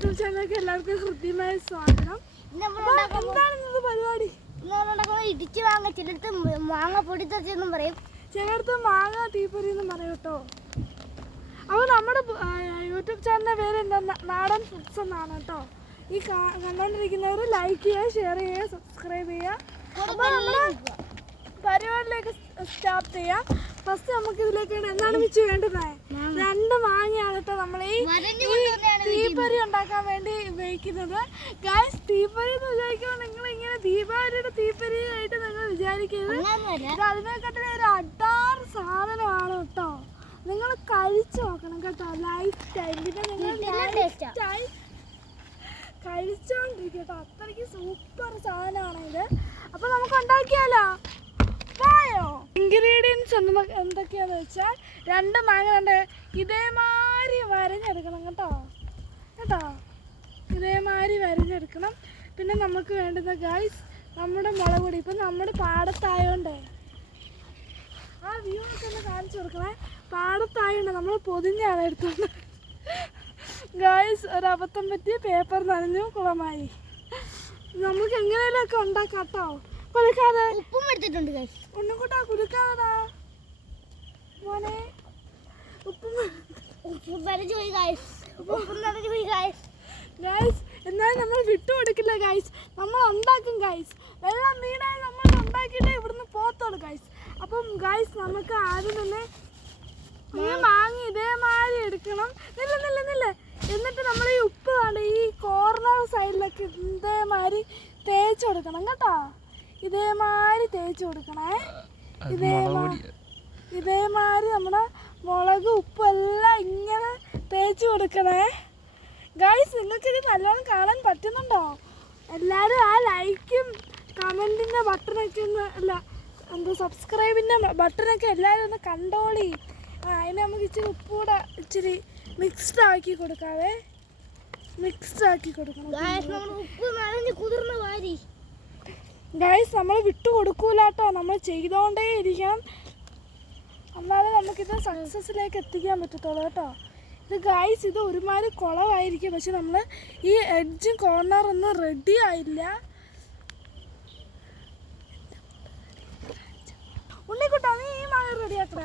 YouTube ചാനലിലേക്ക് എല്ലാവർക്കും ഹൃദ്യമായ സ്വാഗതം. എന്താണ് പരിപാടി? ഇടിച്ച് വാങ്ങ, ചിലടത്ത് മാങ്ങ പൊടിത്തെന്നും പറയും, ചിലടത്ത് മാങ്ങ തീപ്പൊരി എന്നും പറയും കേട്ടോ. അപ്പോൾ നമ്മുടെ യൂട്യൂബ് ചാനലിൻ്റെ പേര് എന്താ? നാടൻ ഫുഡ്സ് എന്നാണ് കേട്ടോ. ഈ കണ്ടുകൊണ്ടിരിക്കുന്നവർ ലൈക്ക് ചെയ്യുക, ഷെയർ ചെയ്യുക, സബ്സ്ക്രൈബ് ചെയ്യുക. അപ്പോൾ നമ്മുടെ പരിപാടിയിലേക്ക് സ്റ്റാർട്ട് ചെയ്യാം. ഫസ്റ്റ് നമുക്ക് ഇതിലേക്ക് എന്താണ് വെച്ച് വേണ്ടത്? 2 മാങ്ങയാണ് കേട്ടോ നമ്മൾ ഈ തീപ്പൊരി ഉണ്ടാക്കാൻ വേണ്ടി ഉപയോഗിക്കുന്നത്. ഗൈസ്, തീപ്പൊരി എന്ന് വിചാരിക്കുമ്പോൾ നിങ്ങൾ ഇങ്ങനെ ദീപാവലിയുടെ തീപ്പൊരി ആയിട്ട് നിങ്ങൾ വിചാരിക്കരുത്. അതിനെക്കാട്ടും ഒരു അഡാറ് സാധനമാണ് കേട്ടോ. നിങ്ങൾ കഴിച്ചു നോക്കണം കേട്ടോ, ലൈഫ് ടൈം. പിന്നെ നിങ്ങൾ കഴിച്ചോണ്ടിരിക്കും കേട്ടോ, അത്രയ്ക്ക് സൂപ്പർ സാധനമാണ് ഇത്. അപ്പോൾ നമുക്ക് ഉണ്ടാക്കിയാലോ? ഇൻഗ്രീഡിയൻസ് എന്തൊക്കെയാന്ന് വെച്ചാൽ 2 മാങ്ങ കണ്ട് ഇതേമാതിരി വരഞ്ഞെടുക്കണം കേട്ടോ. ഇതേമാതിരി വരഞ്ഞെടുക്കണം. പിന്നെ നമുക്ക് വേണ്ടത് ഗൈസ് നമ്മുടെ മുളക് പൊടി. ഇപ്പം നമ്മുടെ പാടത്തായോണ്ട് ആ വ്യൂ ഒക്കെ ഒന്ന് കാണിച്ചു കൊടുക്കണേ. പാടത്തായോണ്ട് നമ്മൾ പൊതിഞ്ഞാണ് എടുത്തോണ്ട്. ഗൈസ്, ഒരബദ്ധം പറ്റി പേപ്പർ നനഞ്ഞു, കുളമായി. നമുക്ക് എങ്ങനെയും ഒക്കെ ഉണ്ടാക്കാം കേട്ടോ. കുലുക്കാതെ ഉപ്പും എടുത്തിട്ടുണ്ട് ഗൈസ്. ഒന്നും കൂട്ടാ കുലുക്കാതാ മോനെ. ഗൈസ്, എന്നാലും നമ്മൾ വിട്ടുകൊടുക്കില്ല ഗൈസ്, നമ്മൾ ഉണ്ടാക്കും ഗൈസ്. വെള്ളം വീണാൽ നമ്മൾ ഉണ്ടാക്കിയിട്ടേ ഇവിടുന്ന് പോത്തോളൂ ഗൈസ്. അപ്പം ഗൈസ്, നമുക്ക് ആദ്യം തന്നെ മാങ്ങി ഇതേമാതിരി എടുക്കണം. നില്ല. എന്നിട്ട് നമ്മൾ ഈ ഉപ്പ് വേണ്ട ഈ കോർണർ സൈഡിലൊക്കെ ഇതേമാതിരി തേച്ച് കൊടുക്കണം കേട്ടോ. ഇതേമാതിരി തേച്ച് കൊടുക്കണേ. ഇതേമാതിരി നമ്മുടെ മുളക് ഉപ്പ് എല്ലാം ഇങ്ങനെ തേച്ച് കൊടുക്കണേ. ഗൈസ്, നിങ്ങൾക്കിത് നല്ലോണം കാണാൻ പറ്റുന്നുണ്ടോ? എല്ലാവരും ആ ലൈക്കും കമൻറ്റിൻ്റെ ബട്ടണൊക്കെ ഒന്ന് എന്താ സബ്സ്ക്രൈബിൻ്റെ ബട്ടണൊക്കെ എല്ലാവരും ഒന്ന് കണ്ടോളി. അതിന് നമുക്ക് ഇച്ചിരി ഉപ്പൂടെ ഇച്ചിരി മിക്സ്ഡ് ആക്കി കൊടുക്കാവേ. മിക്സ്ഡ് ആക്കി കൊടുക്കണം. ഗൈസ്, നമ്മൾ വിട്ടു കൊടുക്കൂല കേട്ടോ, നമ്മൾ ചെയ്തുകൊണ്ടേ ഇരിക്കണം. എന്നാലേ നമുക്കിത് സക്സസ്സിലേക്ക് എത്തിക്കാൻ പറ്റത്തുള്ളൂ കേട്ടോ. ഇത് ഗൈസ്, ഇത് ഒരുമാതിരി കുളമായിരിക്കും, പക്ഷെ നമ്മൾ ഈ എഡ്ജും കോർണറൊന്നും റെഡി ആയില്ല. ഉണ്ണിക്കുട്ടോ, നീ ഈ മാങ്ങ റെഡിയാക്കണ.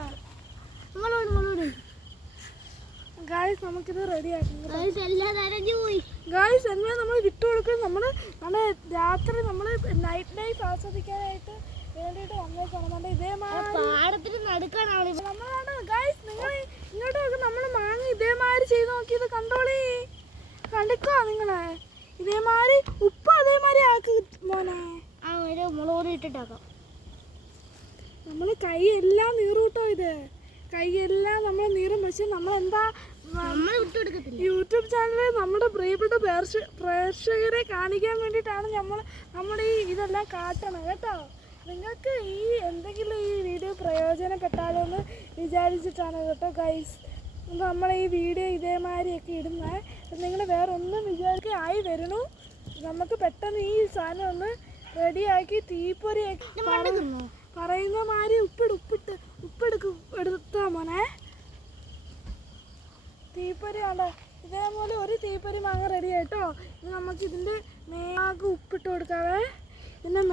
ഗൈസ്, നമുക്കിത് റെഡിയാക്കണം. ഗൈസ്, എങ്ങനെ നമ്മൾ വിട്ടുകൊടുക്കും. നമ്മൾ രാത്രി നമ്മൾ നൈറ്റ് ലൈഫ് ആസ്വദിക്കാനായിട്ട് വേണ്ടിയിട്ട് വന്നേക്കാണ്. ഇതേമാതിരി നമ്മളാണ് ഗൈസ്. നിങ്ങൾ ഇങ്ങോട്ട് നോക്കും, നമ്മൾ മാങ്ങ ഇതേമാതിരി ചെയ്ത് നോക്കിയത് കണ്ടോളി. കണ്ടിക്കോ നിങ്ങളെ? ഇതേമാതിരി ഉപ്പ് അതേമാതിരി ആക്കി മോനെ. മുളക് ഇട്ടിട്ടാക്കാം. നമ്മൾ കൈയെല്ലാം നീറും കേട്ടോ. ഇത് കൈയെല്ലാം നമ്മൾ നീറും. പക്ഷെ നമ്മളെന്താ യൂട്യൂബ് ചാനലിൽ നമ്മുടെ പ്രിയപ്പെട്ട പ്രേക്ഷകരെ കാണിക്കാൻ വേണ്ടിയിട്ടാണ് നമ്മുടെ ഈ ഇതെല്ലാം കാട്ടണം കേട്ടോ. നിങ്ങൾക്ക് ഈ എന്തെങ്കിലും ഈ വീഡിയോ പ്രയോജനപ്പെട്ടാലോ എന്ന് വിചാരിച്ചിട്ടാണ് കേട്ടോ ഗൈസ് നമ്മൾ ഈ വീഡിയോ ഇതേമാതിരിയൊക്കെ ഇടുന്നത്. നിങ്ങൾ വേറെ ഒന്നും വിചാരിക്കുക ആയി വരണു. നമുക്ക് പെട്ടെന്ന് ഈ സാധനം ഒന്ന് റെഡിയാക്കി തീപ്പൊരിയാക്കി പറയുന്ന മാതിരി ഉപ്പെടുത്താ മോനെ. തീപ്പൊരി ആണ്ടോ ഇതേപോലെ ഒരു തീപ്പൊരി മാങ്ങ റെഡി ആയിട്ടോ. ഇനി നമുക്ക് ഇതിൻ്റെ മേലാകെ ഉപ്പിട്ട് കൊടുക്കാവേ. ഇതിൻ്റെ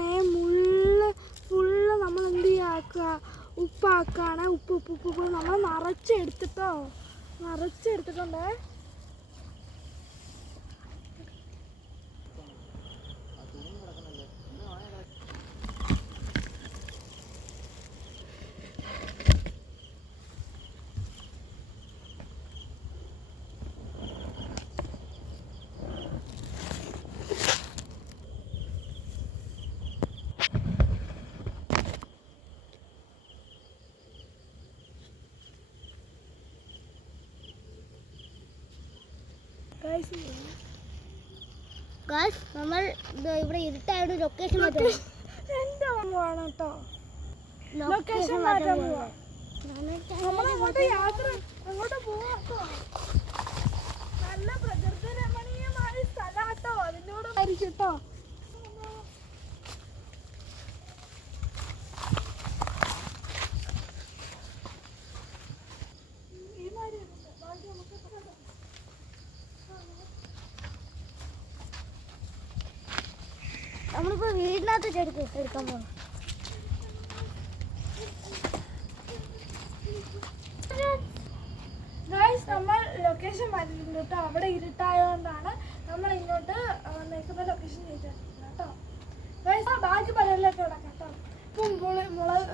ഫുള്ള് നമ്മൾ എന്ത് ചെയ്യുക, ഉപ്പാക്കാണ്. ഉപ്പ് നമ്മൾ നിറച്ചെടുത്തിട്ടുണ്ടേ. നമ്മൾ ഇവിടെ ഇരുട്ടായിട്ട് ലൊക്കേഷൻ മാറ്റാൻ പോവാ. നമ്മളങ്ങോട്ട് യാത്ര അങ്ങോട്ട് പോവാട്ടോ. നല്ല പ്രകൃതി രമണീയമായ സ്ഥലാട്ടോ. അതിനോട് ആയിരിക്കട്ടോ. നമ്മളിപ്പോ വീടിനകത്ത് എടുക്കാൻ പോകണം. ഗൈസ് നമ്മൾ ലൊക്കേഷൻ മാറ്റിയിട്ടുണ്ട് കേട്ടോ. അവിടെ ഇരുട്ടായതുകൊണ്ടാണ് നമ്മൾ ഇങ്ങോട്ട് വന്നേക്കുന്ന ലൊക്കേഷൻ ചെയ്തിട്ടുണ്ട് കേട്ടോ. ഗൈസ് ബാക്കി പരിപാടികളൊക്കെ ഇവിടെ കേട്ടോ.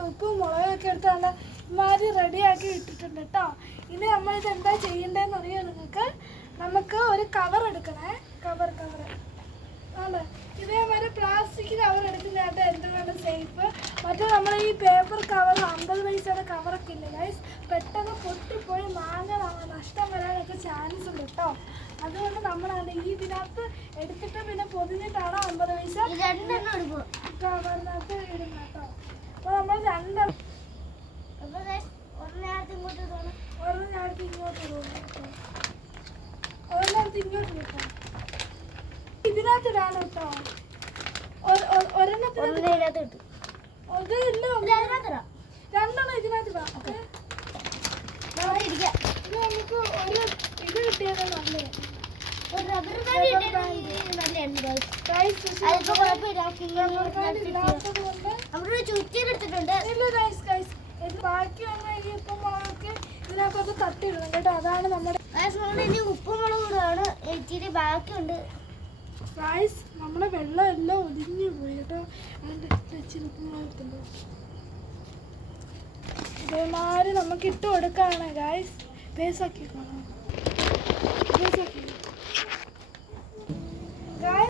ഉപ്പും മുളകൊക്കെ എടുത്ത് നല്ല ഇമാതിരി റെഡിയാക്കി ഇട്ടിട്ടുണ്ട് കേട്ടോ. ഇനി നമ്മളിത് എന്താ ചെയ്യേണ്ടതെന്ന് അറിയാം നിങ്ങൾക്ക്. നമുക്ക് ഒരു കവർ എടുക്കണേ. കവർ ആണ് ഇതേമാതിരി പ്ലാസ്റ്റിക് കവർ എടുക്കുന്നതായിട്ട് എന്തുകൊണ്ട് സേഫ്. മറ്റേ നമ്മൾ ഈ പേപ്പർ കവർ 50 പൈസയുടെ കവറൊക്കെ ഇല്ലേ ഗൈസ്, പെട്ടെന്ന് പൊട്ടിപ്പോയി മാങ്ങ നഷ്ടം വരാനൊക്കെ ചാൻസ് ഉണ്ട് കേട്ടോ. അതുകൊണ്ട് നമ്മളാണ് ഈ ഇതിനകത്ത് എടുത്തിട്ട് പിന്നെ പൊതിഞ്ഞിട്ടാണ് 50 പൈസ കവറിനകത്ത് ഇടുന്നത് കേട്ടോ. അപ്പോൾ നമ്മൾ ഒരെണ്ണത്ത് ഇങ്ങോട്ട് ഇടുന്നു കേട്ടോ. ഒരെണ്ണത്ത് ഇങ്ങോട്ട് കിട്ടാം. ഇതിനകത്ത് ഇടാണ് കേട്ടോ. ഒരെണ്ണത്തിന് അത് ഇല്ല, രണ്ടെണ്ണം ഇതിനകത്ത് ഇടാം. ഇത് നമുക്ക് ഒരു ഇത് കിട്ടിയത് നല്ലത്. ചുറ്റിയെടുത്തിട്ടുണ്ട്. ബാക്കി വന്ന ഈ ഉപ്പും മുളകൊക്കെ ഇതിനകത്തൊക്കെ തട്ടിയിടണം കേട്ടോ. അതാണ് നമ്മുടെ ഇനി ഉപ്പും മുളകും കൂടാണ് ഇച്ചിരി ബാക്കിയുണ്ട്. ഗൈസ് നമ്മുടെ വെള്ളം എല്ലാം ഒതുങ്ങി പോയി കേട്ടോ. അതിൻ്റെ ഇച്ചിരി ഉപ്പും മുളക് എടുത്തുണ്ടോ. ഇതേമാതിരി നമുക്ക് ഇട്ട് കൊടുക്കുകയാണ് ഗൈസ്. പേസാക്കി ഗൈസ്